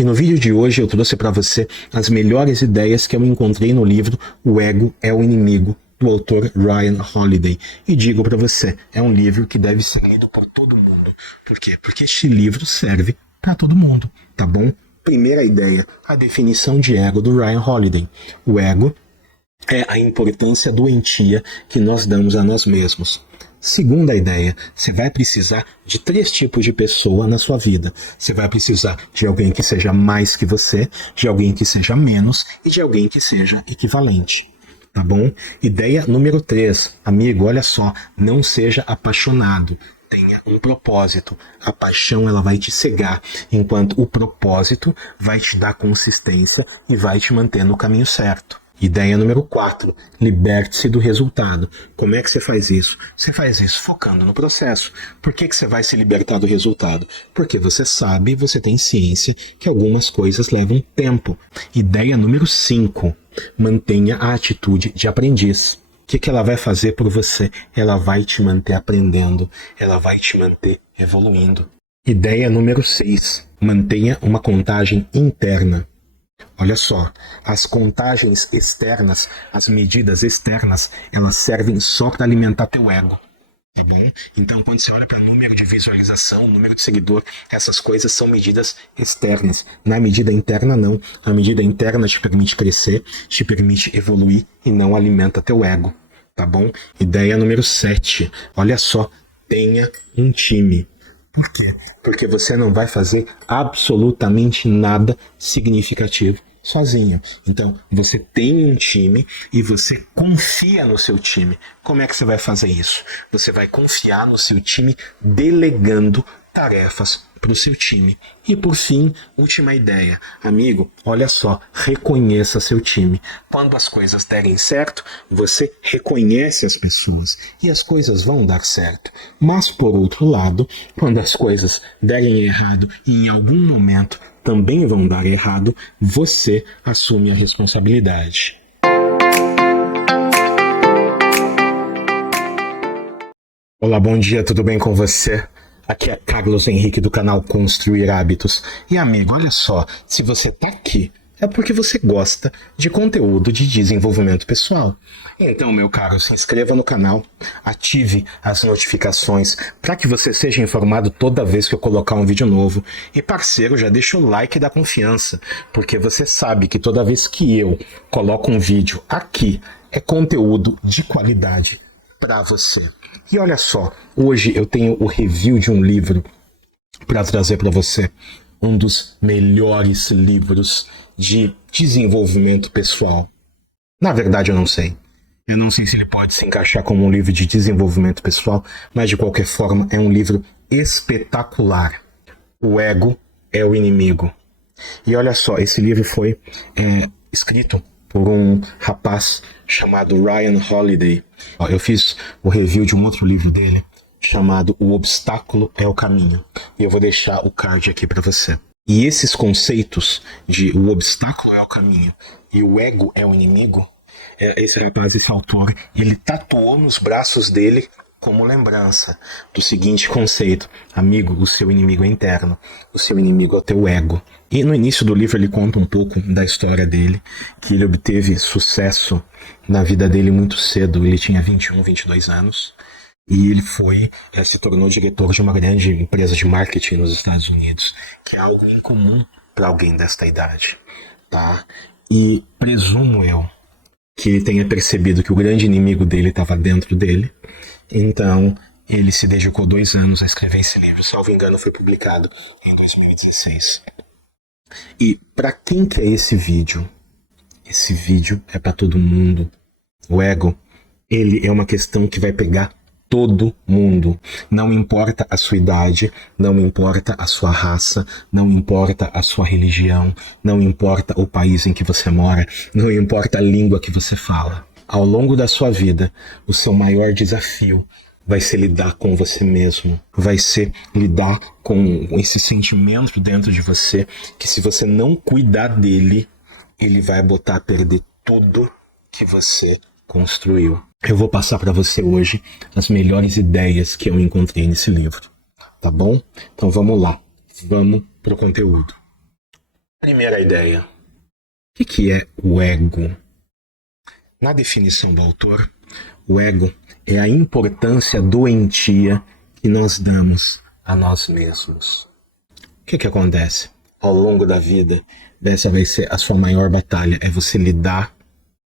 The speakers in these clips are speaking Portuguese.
E no vídeo de hoje eu trouxe para você as melhores ideias que eu encontrei no livro O Ego é o Inimigo, do autor Ryan Holiday. E digo para você, é um livro que deve ser lido por todo mundo. Por quê? Porque este livro serve para todo mundo, tá bom? Primeira ideia, a definição de ego do Ryan Holiday. O ego é a importância doentia que nós damos a nós mesmos. Segunda ideia, você vai precisar de 3 tipos de pessoa na sua vida. Você vai precisar de alguém que seja mais que você, de alguém que seja menos e de alguém que seja equivalente. Tá bom? Ideia número 3. Amigo, olha só, não seja apaixonado. Tenha um propósito. A paixão ela vai te cegar, enquanto o propósito vai te dar consistência e vai te manter no caminho certo. Ideia número 4. Liberte-se do resultado. Como é que você faz isso? Você faz isso focando no processo. Por que você vai se libertar do resultado? Porque você sabe, você tem ciência que algumas coisas levam tempo. Ideia número 5. Mantenha a atitude de aprendiz. O que ela vai fazer por você? Ela vai te manter aprendendo. Ela vai te manter evoluindo. Ideia número 6. Mantenha uma contagem interna. Olha só, as contagens externas, as medidas externas, elas servem só para alimentar teu ego, tá bom? Então, quando você olha para número de visualização, número de seguidor, essas coisas são medidas externas. Na medida interna, não. A medida interna te permite crescer, te permite evoluir e não alimenta teu ego, tá bom? Ideia número 7. Olha só, tenha um time. Por quê? Porque você não vai fazer absolutamente nada significativo sozinho. Então, você tem um time e você confia no seu time. Como é que você vai fazer isso? Você vai confiar no seu time delegando tarefas para o seu time. E por fim, última ideia. Amigo, olha só, reconheça seu time. Quando as coisas derem certo, você reconhece as pessoas e as coisas vão dar certo. Mas por outro lado, quando as coisas derem errado e em algum momento também vão dar errado, você assume a responsabilidade. Olá, bom dia, tudo bem com você? Aqui é Carlos Henrique do canal Construir Hábitos. E amigo, olha só, se você tá aqui, é porque você gosta de conteúdo de desenvolvimento pessoal. Então, meu caro, se inscreva no canal, ative as notificações para que você seja informado toda vez que eu colocar um vídeo novo. E parceiro, já deixa o like da confiança, porque você sabe que toda vez que eu coloco um vídeo aqui, é conteúdo de qualidade para você. E olha só, hoje eu tenho o review de um livro para trazer para você. Um dos melhores livros de desenvolvimento pessoal. Na verdade, eu não sei. Eu não sei se ele pode se encaixar como um livro de desenvolvimento pessoal, mas de qualquer forma é um livro espetacular. O Ego é o Inimigo. E olha só, esse livro foi escrito por um rapaz chamado Ryan Holiday. Eu fiz o review de um outro livro dele, chamado O Obstáculo é o Caminho. E eu vou deixar o card aqui para você. E esses conceitos de o obstáculo é o caminho e o ego é o inimigo, esse rapaz, esse autor, ele tatuou nos braços dele como lembrança do seguinte conceito: amigo, o seu inimigo é interno, o seu inimigo é o teu ego. E no início do livro ele conta um pouco da história dele, que ele obteve sucesso na vida dele muito cedo, ele tinha 21, 22 anos. E ele se tornou diretor de uma grande empresa de marketing nos Estados Unidos, que é algo incomum para alguém desta idade, tá? E presumo eu que ele tenha percebido que o grande inimigo dele estava dentro dele, então ele se dedicou 2 anos a escrever esse livro, salvo engano foi publicado em 2016. E para quem que é esse vídeo? Esse vídeo é para todo mundo. O ego, ele é uma questão que vai pegar todo mundo. Não importa a sua idade, não importa a sua raça, não importa a sua religião, não importa o país em que você mora, não importa a língua que você fala. Ao longo da sua vida, o seu maior desafio vai ser lidar com você mesmo, vai ser lidar com esse sentimento dentro de você, que se você não cuidar dele, ele vai botar a perder tudo que você construiu. Eu vou passar para você hoje as melhores ideias que eu encontrei nesse livro, tá bom? Então vamos lá, vamos pro conteúdo. Primeira ideia. O que é o ego? Na definição do autor, o ego é a importância doentia que nós damos a nós mesmos. O que acontece? Ao longo da vida, essa vai ser a sua maior batalha, é você lidar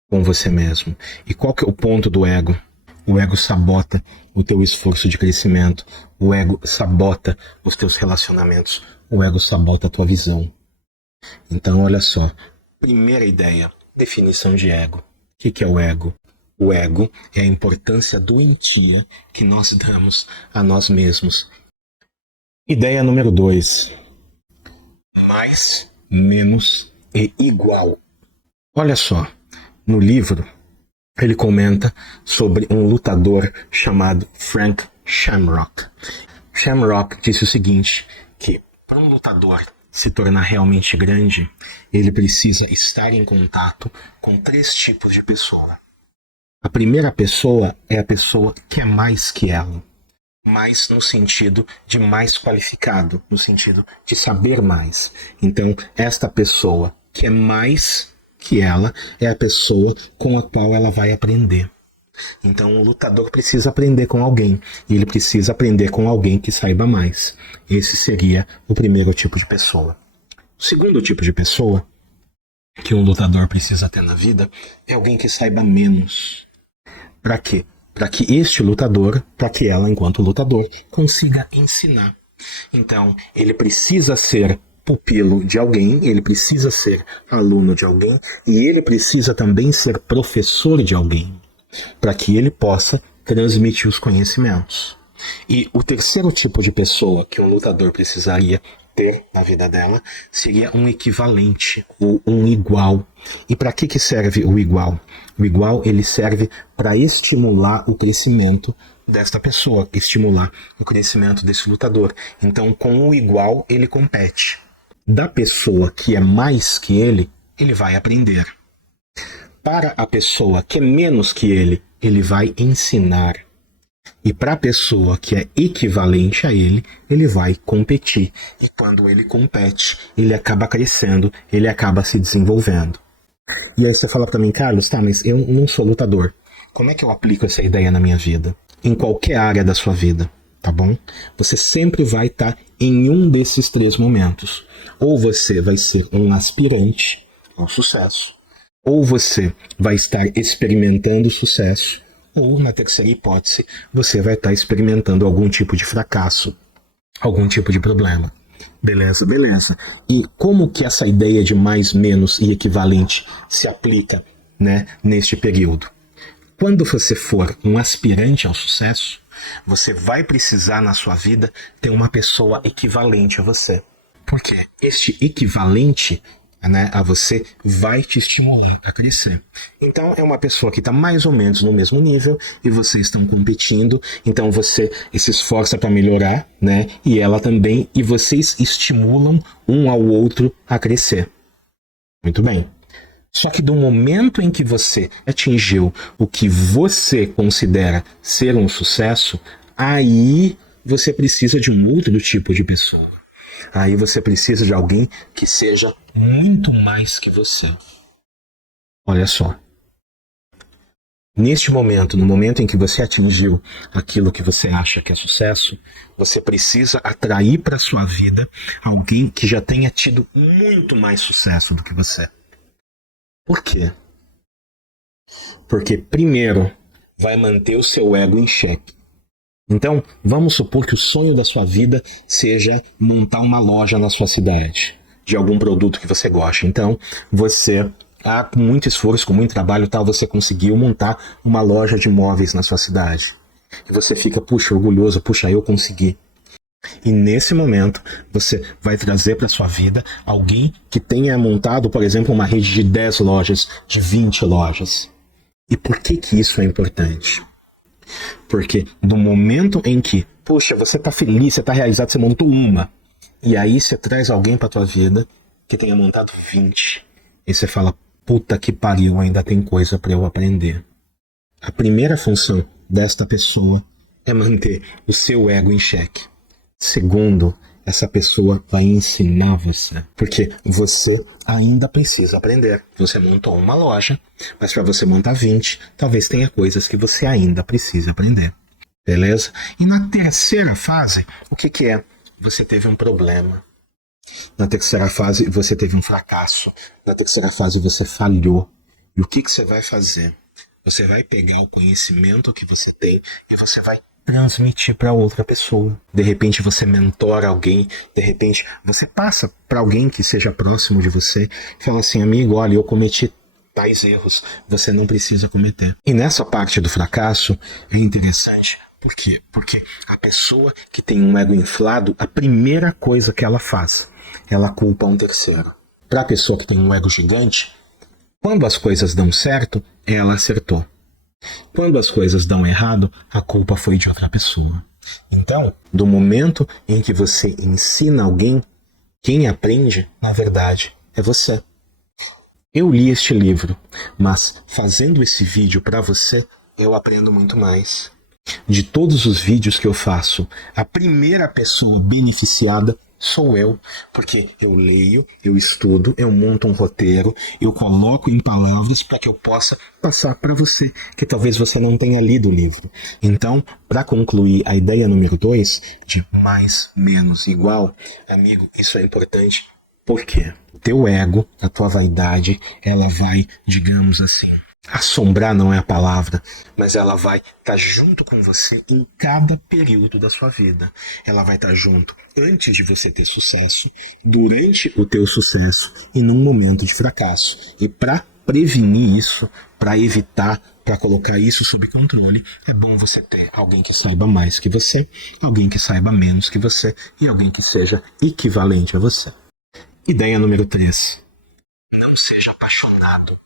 com você mesmo. E qual que é o ponto do ego? O ego sabota o teu esforço de crescimento, o ego sabota os teus relacionamentos, o ego sabota a tua visão. Então, olha só, primeira ideia, definição de ego. O que é o ego? O ego é a importância doentia que nós damos a nós mesmos. Ideia número 2. Mais, menos e igual. Olha só, no livro ele comenta sobre um lutador chamado Frank Shamrock. Shamrock disse o seguinte, que para um lutador se tornar realmente grande, ele precisa estar em contato com 3 tipos de pessoa. A primeira pessoa é a pessoa que é mais que ela. Mais no sentido de mais qualificado, no sentido de saber mais. Então, esta pessoa que é mais que ela é a pessoa com a qual ela vai aprender. Então, o lutador precisa aprender com alguém, e ele precisa aprender com alguém que saiba mais. Esse seria o primeiro tipo de pessoa. O segundo tipo de pessoa que um lutador precisa ter na vida é alguém que saiba menos. Para quê? Para que este lutador, para que ela, enquanto lutador, consiga ensinar. Então, ele precisa ser pupilo de alguém, ele precisa ser aluno de alguém, e ele precisa também ser professor de alguém, para que ele possa transmitir os conhecimentos. E o terceiro tipo de pessoa que um lutador precisaria ter na vida dela seria um equivalente ou um igual. E para que serve o igual? O igual ele serve para estimular o crescimento desta pessoa, estimular o crescimento desse lutador. Então, com o igual, ele compete. Da pessoa que é mais que ele vai aprender. Para a pessoa que é menos que ele vai ensinar. E para a pessoa que é equivalente a ele vai competir. E quando ele compete, ele acaba crescendo, ele acaba se desenvolvendo. E aí você fala para mim, Carlos, tá, mas eu não sou lutador. Como é que eu aplico essa ideia na minha vida? Em qualquer área da sua vida, tá bom? Você sempre vai estar em um desses 3 momentos. Ou você vai ser um aspirante ao sucesso, ou você vai estar experimentando sucesso, ou, na terceira hipótese, você vai estar experimentando algum tipo de fracasso, algum tipo de problema. Beleza, beleza. E como que essa ideia de mais, menos e equivalente se aplica, né, neste período? Quando você for um aspirante ao sucesso, você vai precisar na sua vida ter uma pessoa equivalente a você. Porque este equivalente, né, a você vai te estimular a crescer. Então é uma pessoa que está mais ou menos no mesmo nível e vocês estão competindo, então você se esforça para melhorar, né, e ela também, e vocês estimulam um ao outro a crescer. Muito bem. Só que do momento em que você atingiu o que você considera ser um sucesso, aí você precisa de um outro tipo de pessoa. Aí você precisa de alguém que seja muito mais que você. Olha só. Neste momento, no momento em que você atingiu aquilo que você acha que é sucesso, você precisa atrair para sua vida alguém que já tenha tido muito mais sucesso do que você. Por quê? Porque, primeiro, vai manter o seu ego em xeque. Então, vamos supor que o sonho da sua vida seja montar uma loja na sua cidade, de algum produto que você goste. Então, você, com muito esforço, com muito trabalho, tal, você conseguiu montar uma loja de móveis na sua cidade. E você fica, puxa, orgulhoso, puxa, eu consegui. E nesse momento, você vai trazer para sua vida alguém que tenha montado, por exemplo, uma rede de 10 lojas, de 20 lojas. E por que isso é importante? Porque do momento em que, poxa, você está feliz, você está realizado, você montou uma. E aí você traz alguém para tua vida que tenha montado 20. E você fala, puta que pariu, ainda tem coisa para eu aprender. A primeira função desta pessoa é manter o seu ego em xeque. Segundo, essa pessoa vai ensinar você. Porque você ainda precisa aprender. Você montou uma loja, mas para você montar 20, talvez tenha coisas que você ainda precisa aprender. Beleza? E na terceira fase, o que é? Você teve um problema. Na terceira fase, você teve um fracasso. Na terceira fase, você falhou. E o que você vai fazer? Você vai pegar o conhecimento que você tem e você vai transmitir para outra pessoa. De repente você mentora alguém, de repente você passa para alguém que seja próximo de você e fala assim: amigo, olha, eu cometi tais erros, você não precisa cometer. E nessa parte do fracasso é interessante. Por quê? Porque a pessoa que tem um ego inflado, a primeira coisa que ela faz, ela culpa um terceiro. Para a pessoa que tem um ego gigante, quando as coisas dão certo, ela acertou. Quando as coisas dão errado, a culpa foi de outra pessoa. Então, do momento em que você ensina alguém, quem aprende, na verdade, é você. Eu li este livro, mas fazendo esse vídeo para você, eu aprendo muito mais. De todos os vídeos que eu faço, a primeira pessoa beneficiada sou eu, porque eu leio, eu estudo, eu monto um roteiro, eu coloco em palavras para que eu possa passar para você, que talvez você não tenha lido o livro. Então, para concluir a ideia número 2, de mais, menos, igual, amigo, isso é importante, porque o teu ego, a tua vaidade, ela vai, digamos assim, assombrar não é a palavra, mas ela vai estar junto com você em cada período da sua vida. Ela vai estar junto antes de você ter sucesso, durante o teu sucesso e num momento de fracasso. E para prevenir isso, para evitar, para colocar isso sob controle, é bom você ter alguém que saiba mais que você, alguém que saiba menos que você e alguém que seja equivalente a você. Ideia número 3. Não seja apaixonado.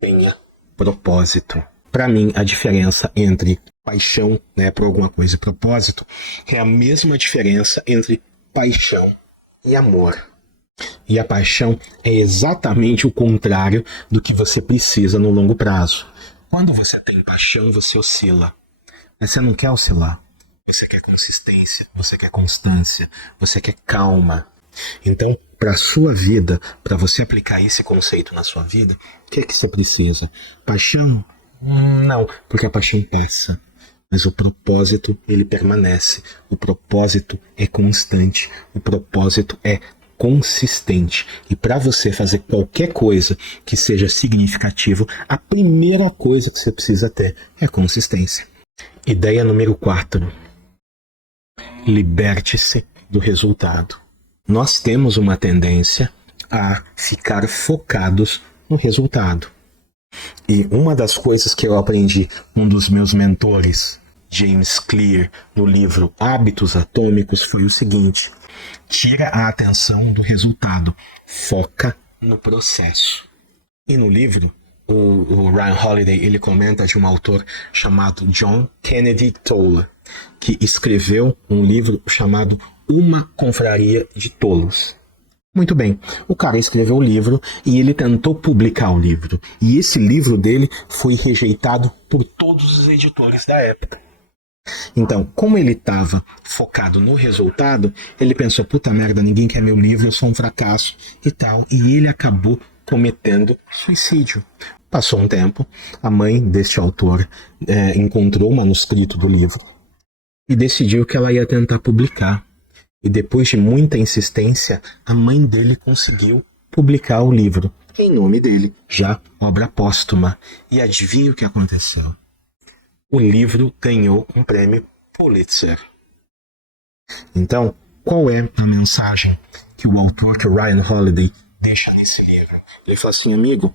Tenha propósito. Para mim, a diferença entre paixão, por alguma coisa e propósito é a mesma diferença entre paixão e amor. E a paixão é exatamente o contrário do que você precisa no longo prazo. Quando você tem paixão, você oscila. Mas você não quer oscilar. Você quer consistência, você quer constância, você quer calma. Então, para a sua vida, para você aplicar esse conceito na sua vida, o que é que você precisa? Paixão? Não, porque a paixão passa. Mas o propósito, ele permanece. O propósito é constante. O propósito é consistente. E para você fazer qualquer coisa que seja significativo, a primeira coisa que você precisa ter é consistência. Ideia número 4. Liberte-se do resultado. Nós temos uma tendência a ficar focados no resultado. E uma das coisas que eu aprendi com um dos meus mentores, James Clear, no livro Hábitos Atômicos, foi o seguinte: tira a atenção do resultado, foca no processo. E no livro, o Ryan Holiday, ele comenta de um autor chamado John Kennedy Toole, que escreveu um livro chamado Uma Confraria de Tolos. Muito bem, o cara escreveu o livro e ele tentou publicar o livro. E esse livro dele foi rejeitado por todos os editores da época. Então, como ele estava focado no resultado, ele pensou: puta merda, ninguém quer meu livro, eu sou um fracasso e tal. E ele acabou cometendo suicídio. Passou um tempo, a mãe deste autor encontrou o manuscrito do livro e decidiu que ela ia tentar publicar. E depois de muita insistência, a mãe dele conseguiu publicar o livro, em nome dele, já obra póstuma. E adivinha o que aconteceu? O livro ganhou um prêmio Pulitzer. Então, qual é a mensagem que o autor, que o Ryan Holiday, deixa nesse livro? Ele fala assim: amigo,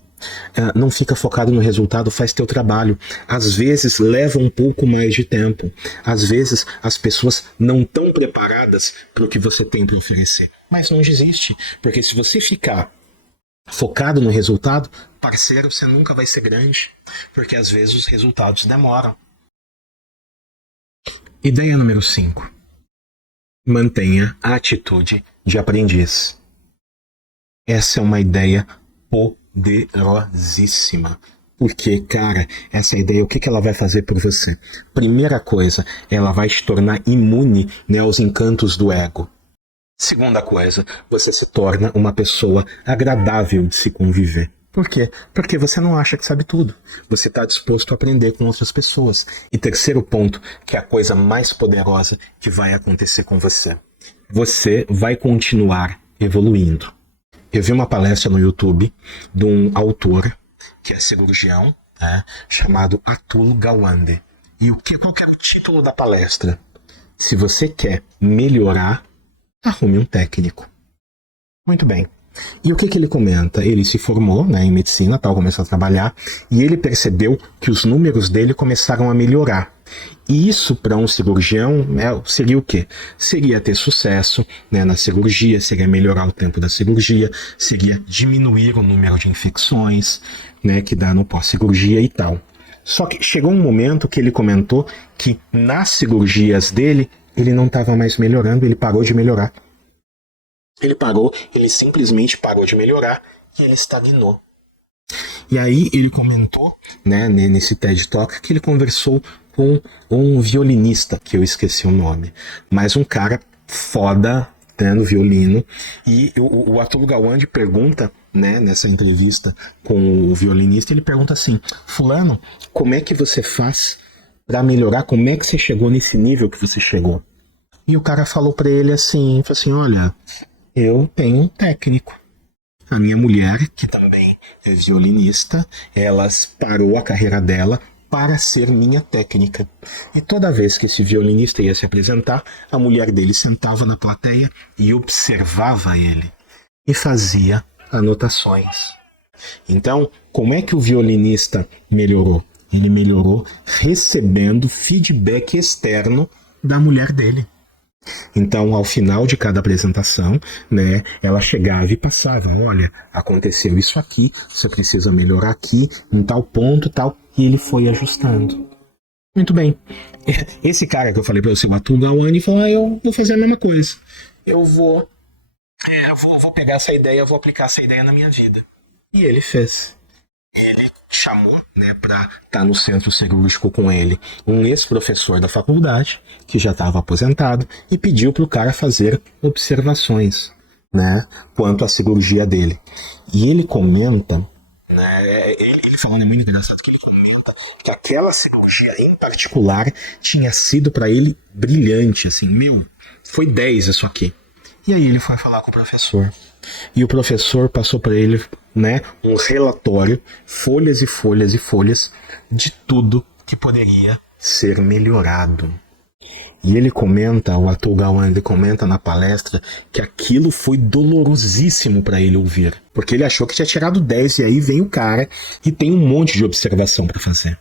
não fica focado no resultado, faz teu trabalho. Às vezes leva um pouco mais de tempo. Às vezes as pessoas não estão preparadas para o que você tem para oferecer. Mas não desiste, porque se você ficar focado no resultado, parceiro, você nunca vai ser grande, porque às vezes os resultados demoram. Ideia número 5. Mantenha a atitude de aprendiz. Essa é uma ideia poderosíssima. Porque, cara, essa ideia, o que ela vai fazer por você? Primeira coisa, ela vai te tornar imune aos encantos do ego. Segunda coisa, você se torna uma pessoa agradável de se conviver. Por quê? Porque você não acha que sabe tudo. Você está disposto a aprender com outras pessoas. E terceiro ponto, que é a coisa mais poderosa que vai acontecer com você. Você vai continuar evoluindo. Eu vi uma palestra no YouTube de um autor que é cirurgião, né, chamado Atul Gawande. E qual que é o título da palestra? Se você quer melhorar, arrume um técnico. Muito bem. E o que ele comenta? Ele se formou, né, em medicina, tal, começou a trabalhar, e ele percebeu que os números dele começaram a melhorar. E isso, para um cirurgião, seria o quê? Seria ter sucesso, né, na cirurgia, seria melhorar o tempo da cirurgia, seria diminuir o número de infecções, né, que dá no pós-cirurgia e tal. Só que chegou um momento que ele comentou que nas cirurgias dele, ele não estava mais melhorando, ele parou de melhorar. Ele simplesmente parou de melhorar e ele estagnou. E aí ele comentou, né, nesse TED Talk, que ele conversou com um violinista, que eu esqueci o nome, mas um cara foda, né, no violino, e o Atul Gawande pergunta, né, nessa entrevista com o violinista, ele pergunta assim: fulano, como é que você faz para melhorar? Como é que você chegou nesse nível que você chegou? E o cara falou para ele assim, olha, eu tenho um técnico. A minha mulher, que também é violinista, ela parou a carreira dela para ser minha técnica. E toda vez que esse violinista ia se apresentar, a mulher dele sentava na plateia e observava ele. E fazia anotações. Então, como é que o violinista melhorou? Ele melhorou recebendo feedback externo da mulher dele. Então, ao final de cada apresentação, né, ela chegava e passava: olha, aconteceu isso aqui, você precisa melhorar aqui, em tal ponto, tal, e ele foi ajustando. Muito bem. Esse cara que eu falei para você, o Atul Gawande, falou: eu vou fazer a mesma coisa. Eu vou pegar essa ideia, vou aplicar essa ideia na minha vida. E ele fez. Ele chamou, né, para estar no centro cirúrgico com ele um ex-professor da faculdade, que já estava aposentado, e pediu para o cara fazer observações, né, quanto à cirurgia dele. E ele comenta, né, ele falando, é muito engraçado que ele comenta que aquela cirurgia em particular tinha sido para ele brilhante, assim, foi 10 isso aqui. E aí ele foi falar com o professor. E o professor passou para ele, né, um relatório, folhas e folhas e folhas, de tudo que poderia ser melhorado. E ele comenta, o Atul Gawande comenta na palestra, que aquilo foi dolorosíssimo para ele ouvir. Porque ele achou que tinha tirado 10, e aí vem o cara e tem um monte de observação para fazer.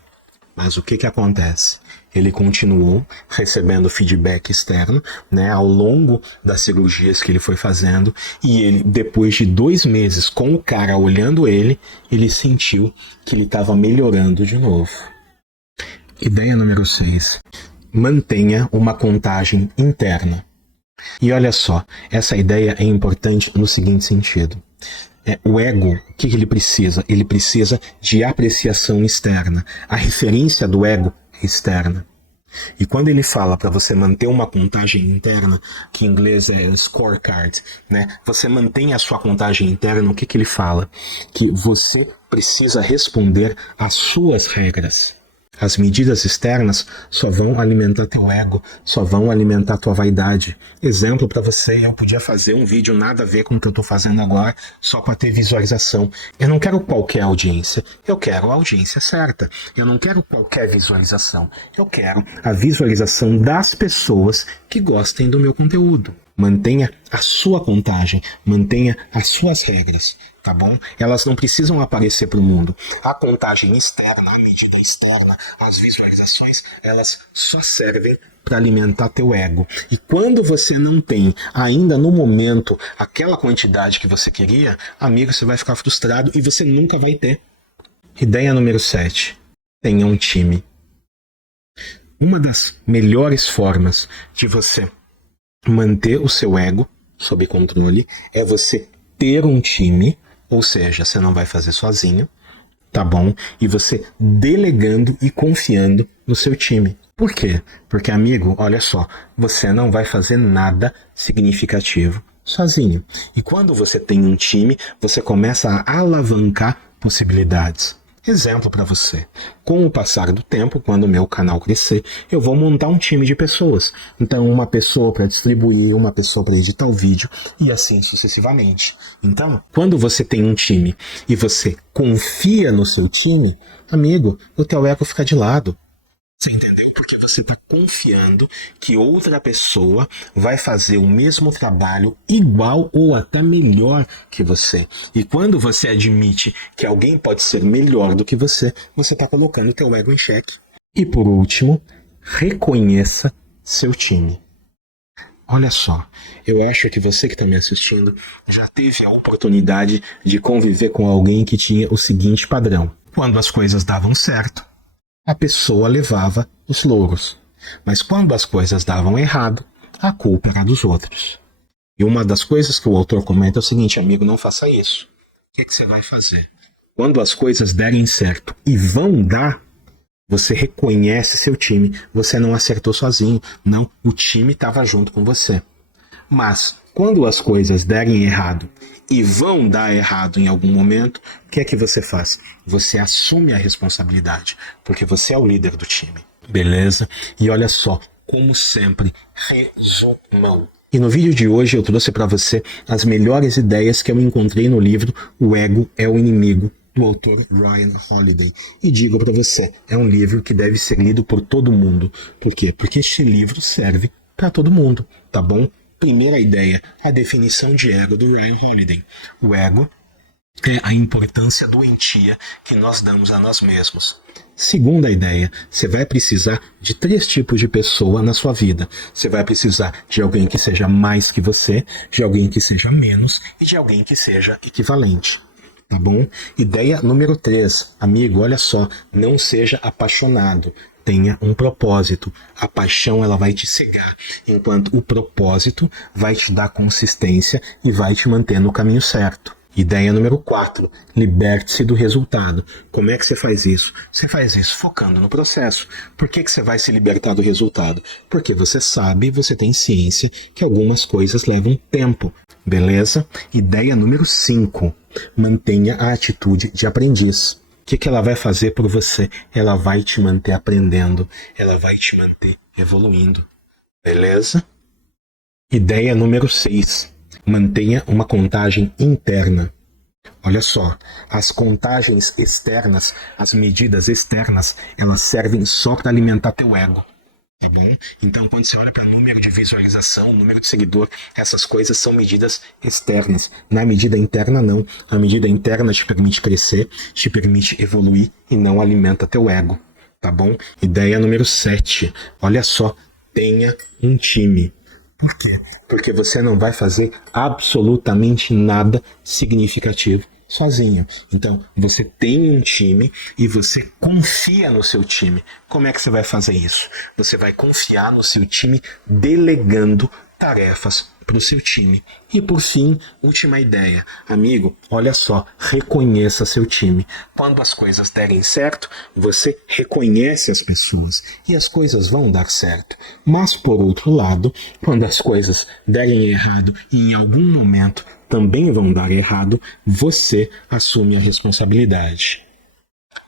Mas o que acontece? Ele continuou recebendo feedback externo, né, ao longo das cirurgias que ele foi fazendo, e ele, depois de 2 meses com o cara olhando ele sentiu que ele estava melhorando de novo. Ideia número 6. Mantenha uma contagem interna. E olha só, essa ideia é importante no seguinte sentido. O ego, o que ele precisa? Ele precisa de apreciação externa. A referência do ego é externa. E quando ele fala para você manter uma contagem interna, que em inglês é scorecard, né? Você mantém a sua contagem interna, o que ele fala? Que você precisa responder às suas regras. As medidas externas só vão alimentar teu ego, só vão alimentar tua vaidade. Exemplo para você, eu podia fazer um vídeo nada a ver com o que eu estou fazendo agora, só para ter visualização. Eu não quero qualquer audiência, eu quero a audiência certa. Eu não quero qualquer visualização, eu quero a visualização das pessoas que gostem do meu conteúdo. Mantenha a sua contagem, mantenha as suas regras, tá bom? Elas não precisam aparecer para o mundo. A contagem externa, a medida externa, as visualizações, elas só servem para alimentar teu ego. E quando você não tem ainda no momento aquela quantidade que você queria, amigo, você vai ficar frustrado e você nunca vai ter. Ideia número 7. Tenha um time. Uma das melhores formas de você manter o seu ego sob controle é você ter um time, ou seja, você não vai fazer sozinho, tá bom? E você delegando e confiando no seu time. Por quê? Porque, amigo, olha só, você não vai fazer nada significativo sozinho. E quando você tem um time, você começa a alavancar possibilidades. Exemplo para você. Com o passar do tempo, quando o meu canal crescer, eu vou montar um time de pessoas. Então, uma pessoa para distribuir, uma pessoa para editar o vídeo e assim sucessivamente. Então, quando você tem um time e você confia no seu time, amigo, o teu ego fica de lado. Você entendeu? Porque você está confiando que outra pessoa vai fazer o mesmo trabalho igual ou até melhor que você. E quando você admite que alguém pode ser melhor do que você está colocando o teu ego em xeque. E por último, reconheça seu time. Olha só, eu acho que você que está me assistindo já teve a oportunidade de conviver com alguém que tinha o seguinte padrão. Quando as coisas davam certo, a pessoa levava os louros. Mas quando as coisas davam errado, a culpa era dos outros. E uma das coisas que o autor comenta é o seguinte: amigo, não faça isso. O que você vai fazer? Quando as coisas derem certo e vão dar, você reconhece seu time. Você não acertou sozinho. Não, o time estava junto com você. Mas quando as coisas derem errado e vão dar errado em algum momento, o que é que você faz? Você assume a responsabilidade, porque você é o líder do time. Beleza? E olha só, como sempre, resumão. E no vídeo de hoje eu trouxe para você as melhores ideias que eu encontrei no livro O Ego é o Inimigo, do autor Ryan Holiday. E digo para você, é um livro que deve ser lido por todo mundo. Por quê? Porque este livro serve para todo mundo, tá bom? Primeira ideia, a definição de ego do Ryan Holiday. O ego é a importância doentia que nós damos a nós mesmos. Segunda ideia, você vai precisar de 3 tipos de pessoa na sua vida. Você vai precisar de alguém que seja mais que você, de alguém que seja menos e de alguém que seja equivalente. Tá bom? Ideia número 3. Amigo, olha só, não seja apaixonado. Tenha um propósito. A paixão ela vai te cegar, enquanto o propósito vai te dar consistência e vai te manter no caminho certo. Ideia número 4. Liberte-se do resultado. Como é que você faz isso? Você faz isso focando no processo. Por que você vai se libertar do resultado? Porque você sabe, você tem ciência que algumas coisas levam tempo. Beleza? Ideia número 5. Mantenha a atitude de aprendiz. O que ela vai fazer por você? Ela vai te manter aprendendo. Ela vai te manter evoluindo. Beleza? Ideia número 6. Mantenha uma contagem interna. Olha só, as contagens externas, as medidas externas, elas servem só para alimentar teu ego. Tá bom? Então, quando você olha para o número de visualização, número de seguidor, essas coisas são medidas externas. Na medida interna, não. A medida interna te permite crescer, te permite evoluir e não alimenta teu ego. Tá bom? Ideia número 7. Olha só, tenha um time. Por quê? Porque você não vai fazer absolutamente nada significativo sozinho. Então, você tem um time e você confia no seu time. Como é que você vai fazer isso? Você vai confiar no seu time delegando tarefas para o seu time. E por fim, última ideia. Amigo, olha só, reconheça seu time. Quando as coisas derem certo, você reconhece as pessoas e as coisas vão dar certo. Mas por outro lado, quando as coisas derem errado e em algum momento também vão dar errado, você assume a responsabilidade.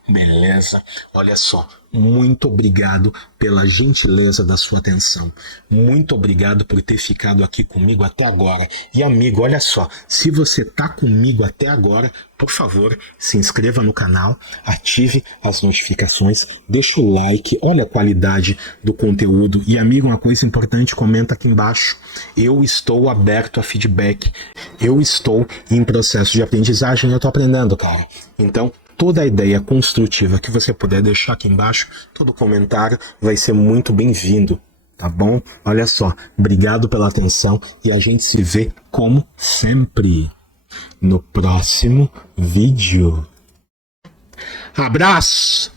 Beleza? Olha só, muito obrigado pela gentileza da sua atenção. Muito obrigado por ter ficado aqui comigo até agora. E amigo, olha só, se você tá comigo até agora, por favor, se inscreva no canal, ative as notificações, deixa o like, olha a qualidade do conteúdo. E amigo, uma coisa importante, comenta aqui embaixo. Eu estou aberto a feedback. Eu estou em processo de aprendizagem, eu tô aprendendo, cara. Então, toda a ideia construtiva que você puder deixar aqui embaixo, todo comentário vai ser muito bem-vindo, tá bom? Olha só, obrigado pela atenção e a gente se vê como sempre no próximo vídeo. Abraço!